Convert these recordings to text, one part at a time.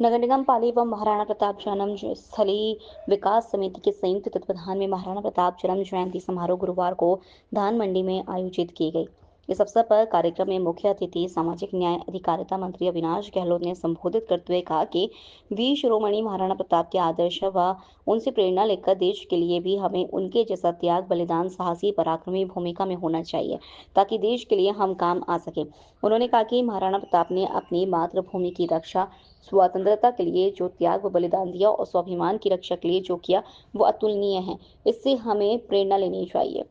नगर निगम पाली व महाराणा प्रताप जन्म स्थलीय विकास समिति के संयुक्त तत्वाधान में महाराणा प्रताप जन्म जयंती समारोह गुरुवार को धान मंडी में आयोजित की गई। इस अवसर पर कार्यक्रम में मुख्य अतिथि सामाजिक न्याय अधिकारिता मंत्री अविनाश गहलोत ने संबोधित करते हुए कहा कि वीर शिरोमणि महाराणा प्रताप के आदर्श व उनसे प्रेरणा लेकर देश के लिए भी हमें उनके जैसा त्याग, बलिदान, साहसी, पराक्रमी भूमिका में होना चाहिए ताकि देश के लिए हम काम आ सके। उन्होंने कहा कि महाराणा प्रताप ने अपनी मातृभूमि की रक्षा, स्वतंत्रता के लिए जो त्याग व बलिदान दिया और स्वाभिमान की रक्षा के लिए जो किया वो अतुलनीय है। इससे हमें प्रेरणा लेनी चाहिए।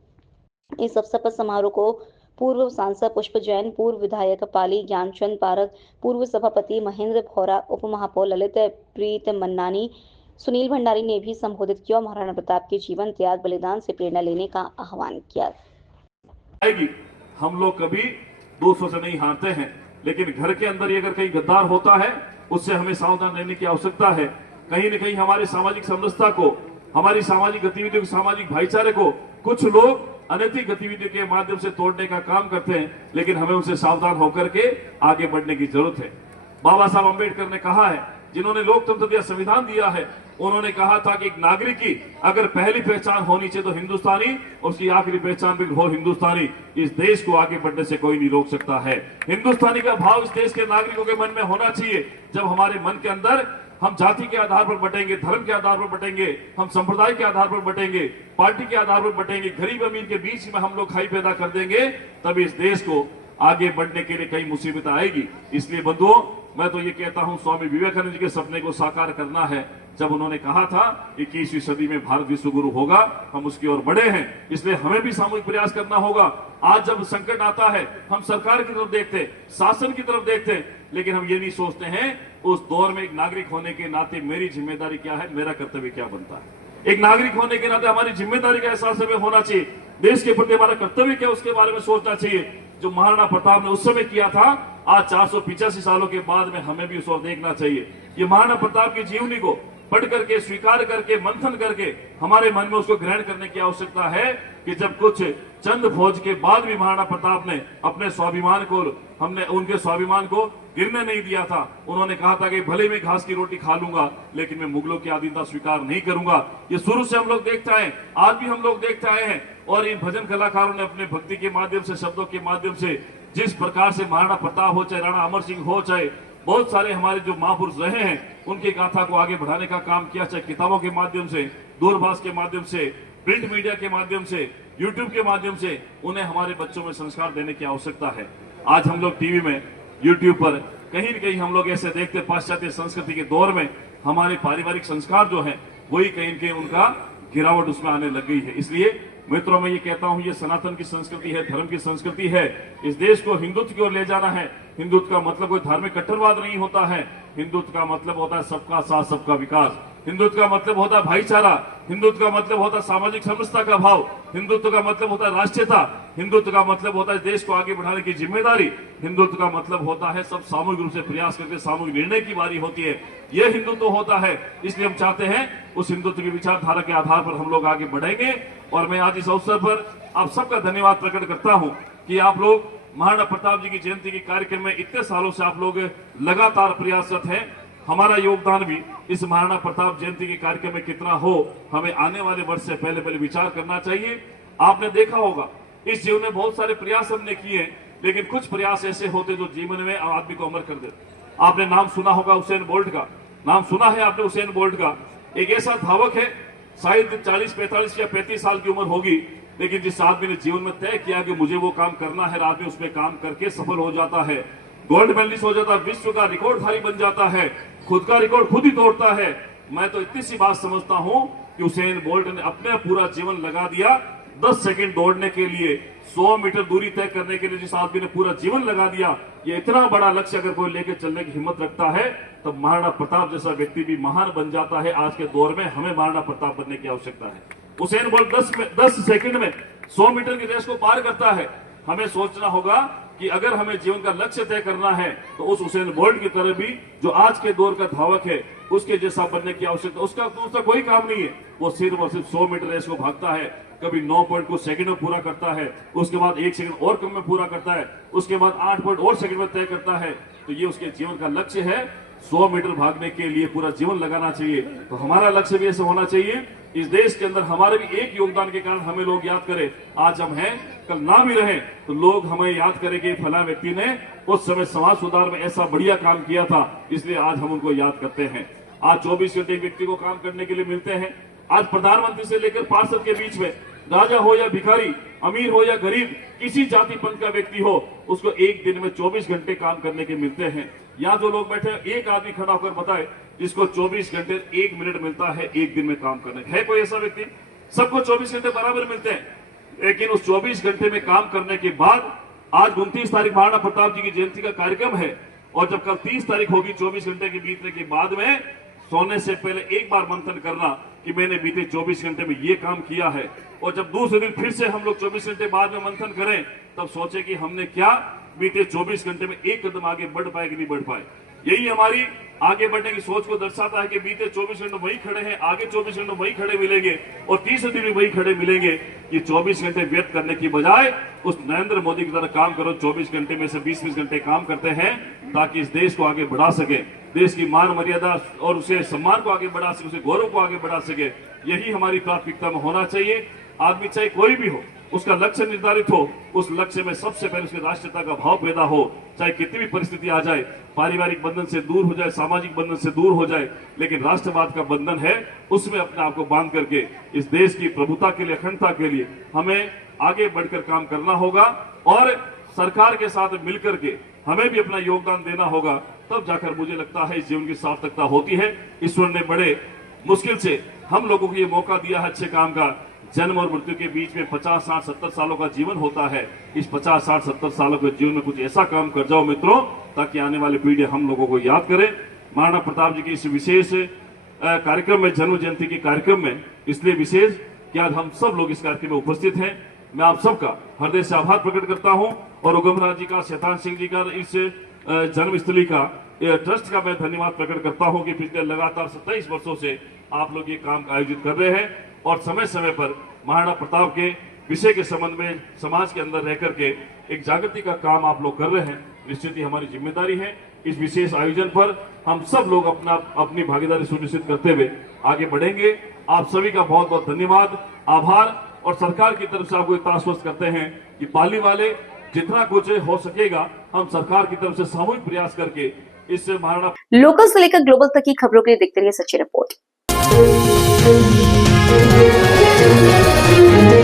इस अवसर पर समारोह को पूर्व सांसद पुष्प जैन, पूर्व विधायक पाली ज्ञानचंद पारक, पूर्व सभापति महेंद्र भौरा, उप महापौर ललित प्रीत मन्नानी, सुनील भंडारी ने भी संबोधित किया और महाराणा प्रताप के जीवन, त्याग, बलिदान से प्रेरणा लेने का आह्वान किया। हम लोग कभी दूसरों से नहीं हारते हैं, लेकिन घर के अंदर अगर कहीं गद्दार होता है उससे हमें सावधान रहने की आवश्यकता है। कहीं न कहीं हमारे सामाजिक समरसता को, हमारी सामाजिक गतिविधियों, सामाजिक भाईचारे को कुछ लोग अनैतिक गतिविधियों के माध्यम से तोड़ने का काम करते हैं, लेकिन हमें उनसे सावधान होकर के आगे बढ़ने की जरूरत है। बाबा साहब अम्बेडकर ने कहा है, जिन्होंने लोकतंत्र दिया, संविधान दिया है, उन्होंने कहा था कि एक नागरिक की अगर पहली पहचान होनी चाहिए तो हिंदुस्तानी, उसकी आखिरी पहचान भी हो हिंदुस्तानी। इस देश को आगे बढ़ने से कोई नहीं रोक सकता है। हिंदुस्तानी का भाव इस देश के नागरिकों के मन में होना चाहिए। जब हमारे मन के अंदर हम जाति के आधार पर बटेंगे, धर्म के आधार पर बटेंगे, हम संप्रदाय के आधार पर बटेंगे, पार्टी के आधार पर बटेंगे, गरीब अमीर के बीच में हम लोग खाई पैदा कर देंगे, तब इस देश को आगे बढ़ने के लिए कई मुसीबत आएगी। इसलिए बंधुओं, मैं तो ये कहता हूं, स्वामी विवेकानंद जी के सपने को साकार करना है। जब उन्होंने कहा था 21वीं सदी में भारत विश्व गुरु होगा, हम उसकी ओर बढ़े हैं। इसलिए हमें भी सामूहिक प्रयास करना होगा। आज जब संकट आता है, हम सरकार की तरफ देखते, शासन की तरफ देखते, लेकिन हम ये नहीं सोचते हैं उस दौर में एक नागरिक होने के नाते मेरी जिम्मेदारी क्या है, मेरा कर्तव्य क्या बनता है। एक नागरिक होने के नाते हमारी जिम्मेदारी का एहसास हमें होना चाहिए। देश के प्रति हमारा कर्तव्य क्या, उसके बारे में सोचना चाहिए। जो महाराणा प्रताप ने उस समय किया था, आज 485 सालों के बाद में हमें भी उस ओर देखना चाहिए। ये महाराणा प्रताप की जीवनी को पढ़ करके, स्वीकार करके, मंथन करके हमारे मन में उसको ग्रहण करने की आवश्यकता है कि जब कुछ चंद फौज के बाद भी महाराणा प्रताप ने अपने स्वाभिमान को, हमने उनके स्वाभिमान को गिरने नहीं दिया था। उन्होंने कहा था कि भले मैं घास की रोटी खा लूंगा, लेकिन मैं मुगलों की अधीनता स्वीकार नहीं करूंगा। ये शुरू से हम लोग देखते आए, आज भी हम लोग देखते आए हैं। और इन भजन कलाकारों ने अपने भक्ति के माध्यम से, शब्दों के माध्यम से जिस प्रकार से महाराणा प्रताप हो, चाहे राणा अमर सिंह हो, चाहे बहुत सारे हमारे जो महापुरुष रहे हैं, उनकी गाथा को आगे बढ़ाने का काम किया, चाहे किताबों के माध्यम से, दूरभाष के माध्यम से, प्रिंट मीडिया के माध्यम से, यूट्यूब के माध्यम से उन्हें हमारे बच्चों में संस्कार देने की आवश्यकता है। आज हम लोग टीवी में, यूट्यूब पर कहीं न कहीं हम लोग ऐसे देखते, पाश्चात्य संस्कृति के दौर में हमारे पारिवारिक संस्कार जो है वही कहीं न कहीं उनका गिरावट उसमें आने लग गई है। इसलिए मित्रों, मैं ये कहता हूं, ये सनातन की संस्कृति है, धर्म की संस्कृति है। इस देश को हिंदुत्व की ओर ले जाना है। हिंदुत्व का मतलब कोई धार्मिक कट्टरवाद नहीं होता है। हिंदुत्व का मतलब होता है सबका साथ, सबका विकास। हिंदुत्व का मतलब होता है भाईचारा। हिंदुत्व का मतलब होता है सामाजिक समरसता का भाव। हिंदुत्व का मतलब होता है राष्ट्रीयता। हिंदुत्व का मतलब होता है देश को आगे बढ़ाने की जिम्मेदारी। हिंदुत्व का मतलब होता है सब सामूहिक रूप से प्रयास करके सामूहिक निर्णय की बारी होती है। यह हिंदुत्व होता है। इसलिए हम चाहते हैं उस हिंदुत्व की विचारधारा के आधार पर हम लोग आगे बढ़ेंगे। और मैं आज इस अवसर पर आप सबका धन्यवाद प्रकट करता हूं कि आप लोग महाराणा प्रताप जी की जयंती के कार्यक्रम में इतने सालों से आप लोग लगातार प्रयासरत हैं। हमारा योगदान भी इस महाराणा प्रताप जयंती के कार्यक्रम में कितना हो, हमें आने वाले वर्ष से पहले विचार करना चाहिए। आपने देखा होगा, इस जीवन में बहुत सारे प्रयास हमने किए, लेकिन कुछ प्रयास ऐसे होते जो जीवन में आदमी को अमर कर देते। आपने नाम सुना होगा हुसैन बोल्ट का, नाम सुना है आपने हुसैन बोल्ट का। एक ऐसा धावक है, शायद 40, 45 या 35 साल की उम्र होगी, लेकिन जिस आदमी ने जीवन में तय किया कि मुझे वो काम करना है, आदमी उसमें काम करके सफल हो जाता है, गोल्ड मेडलिस्ट हो जाता है, विश्व का रिकॉर्डधारी बन जाता है, खुद का रिकॉर्ड खुद ही तोड़ता है। मैं तो इतनी सी बात समझता हूं कि हुसैन बोल्ट ने अपने पूरा जीवन लगा दिया 10 सेकंड दौड़ने के लिए, 100 मीटर दूरी तय करने के लिए जिस आदमी ने पूरा जीवन लगा दिया। ये इतना बड़ा लक्ष्य अगर कोई लेकर चलने की हिम्मत रखता है, तब महाराणा प्रताप जैसा व्यक्ति भी महान बन जाता है। आज के दौर में हमें महाराणा प्रताप बनने की आवश्यकता है। हुसैन बोल्ट 10 सेकंड में 100 मीटर की रेस को पार करता है। हमें सोचना होगा कि अगर हमें जीवन का लक्ष्य तय करना है, तो उस हुसैन बोल्ट की तरह भी जो आज के दौर का धावक है, उसके जैसा बनने की आवश्यकता। उसका कोई काम नहीं है, वो सिर्फ और सिर्फ 100 मीटर रेस को भागता है। कभी 9 पॉइंट को सेकंड में पूरा करता है, उसके बाद 1 सेकंड और कम में पूरा करता है, उसके बाद 8 पॉइंट और सेकंड में तय करता है। तो ये उसके जीवन का लक्ष्य है। 100 मीटर भागने के लिए पूरा जीवन लगाना चाहिए। तो हमारा लक्ष्य भी ऐसा होना चाहिए, इस देश के अंदर हमारे भी एक योगदान के कारण हमें लोग याद करें। आज हम हैं, कल ना भी रहे तो लोग हमें याद करेंगे फला व्यक्ति ने उस समय समाज सुधार में ऐसा बढ़िया काम किया था, इसलिए आज हम उनको याद करते हैं। आज 24 घंटे व्यक्ति को काम करने के लिए मिलते हैं। आज प्रधानमंत्री से लेकर पार्षद के बीच में, राजा हो या भिखारी, अमीर हो या गरीब, किसी जाति पंथ का व्यक्ति हो, उसको एक दिन में 24 घंटे काम करने के मिलते हैं। यहाँ जो लोग बैठे हैं, एक आदमी खड़ा होकर बताए जिसको 24 घंटे 1 मिनट मिलता है एक दिन में काम करने, है कोई ऐसा व्यक्ति? सबको 24 घंटे बराबर मिलते हैं, लेकिन उस 24 घंटे में काम करने के बाद आज 29 तारीख महाराणा प्रताप जी की जयंती का कार्यक्रम है, और जब कल 30 तारीख होगी, 24 घंटे के बीतने के बाद में सोने से पहले एक बार मंथन करना कि मैंने बीते 24 घंटे में ये काम किया है। और जब दूसरे दिन फिर से हम लोग 24 घंटे बाद में मंथन करें, तब सोचे कि हमने क्या बीते 24 घंटे में एक कदम आगे बढ़ पाए कि नहीं बढ़ पाए। यही हमारी आगे बढ़ने की सोच को दर्शाता है कि बीते 24 घंटे वही खड़े हैं, आगे 24 घंटे वही खड़े मिलेंगे और तीसरे दिन भी वही खड़े मिलेंगे। ये 24 घंटे व्यर्थ करने की बजाय उस नरेंद्र मोदी की तरह काम करो। 24 घंटे में से 20-20 घंटे काम करते हैं ताकि इस देश को आगे बढ़ा सके, देश की मान मर्यादा और उसे सम्मान को आगे बढ़ा सके, उसे गौरव को आगे बढ़ा सके। यही हमारी प्राथमिकता में होना चाहिए। आदमी चाहे कोई भी हो, उसका लक्ष्य निर्धारित हो, उस लक्ष्य में सबसे पहले उसकी राष्ट्रीयता का भाव पैदा हो, चाहे कितनी भी परिस्थिति आ जाए, पारिवारिक बंधन से दूर हो जाए, सामाजिक बंधन से दूर हो जाए, लेकिन राष्ट्रवाद का बंधन है, उसमें अपने आप को बांध करके इस देश की प्रभुता के लिए, अखंडता के लिए हमें आगे बढ़कर काम करना होगा और सरकार के साथ मिलकर के हमें भी अपना योगदान देना होगा। तब जाकर मुझे लगता है इस जीवन की सार्थकता होती है। ईश्वर ने बड़े मुश्किल से हम लोगों को ये मौका दिया है अच्छे काम का। जन्म और मृत्यु के बीच में 50, 60, 70 सालों का जीवन होता है। इस 50, 60, 70 सालों के जीवन में कुछ ऐसा काम कर जाओ मित्रों, ताकि आने वाली पीढ़ी हम लोगों को याद करे। महाराणा प्रताप जी की इस विशेष कार्यक्रम में, जन्म जयंती के कार्यक्रम में इसलिए विशेष कि आज हम सब लोग इस कार्यक्रम में उपस्थित हैं। मैं आप सबका हृदय से आभार प्रकट करता हूं और उगमराज जी का, शैतान सिंह जी का, इस जन्मस्थली का, ट्रस्ट का मैं धन्यवाद प्रकट करता हूं कि पिछले लगातार 27 वर्षों से आप लोग ये काम आयोजित कर रहे हैं और समय समय पर महाराणा प्रताप के विषय के संबंध में समाज के अंदर रह करके एक जागृति का काम आप लोग कर रहे हैं। निश्चित ही हमारी जिम्मेदारी है इस विशेष आयोजन पर हम सब लोग अपनी भागीदारी सुनिश्चित करते हुए आगे बढ़ेंगे। आप सभी का बहुत बहुत धन्यवाद, आभार। और सरकार की तरफ से आपको इतना आश्वस्त करते हैं कि पाली वाले जितना कुछ हो सकेगा हम सरकार की तरफ से सामूहिक प्रयास करके इस महाराणा लोकल से लेकर ग्लोबल तक की खबरों के लिए देखते रहिए सच्ची रिपोर्ट।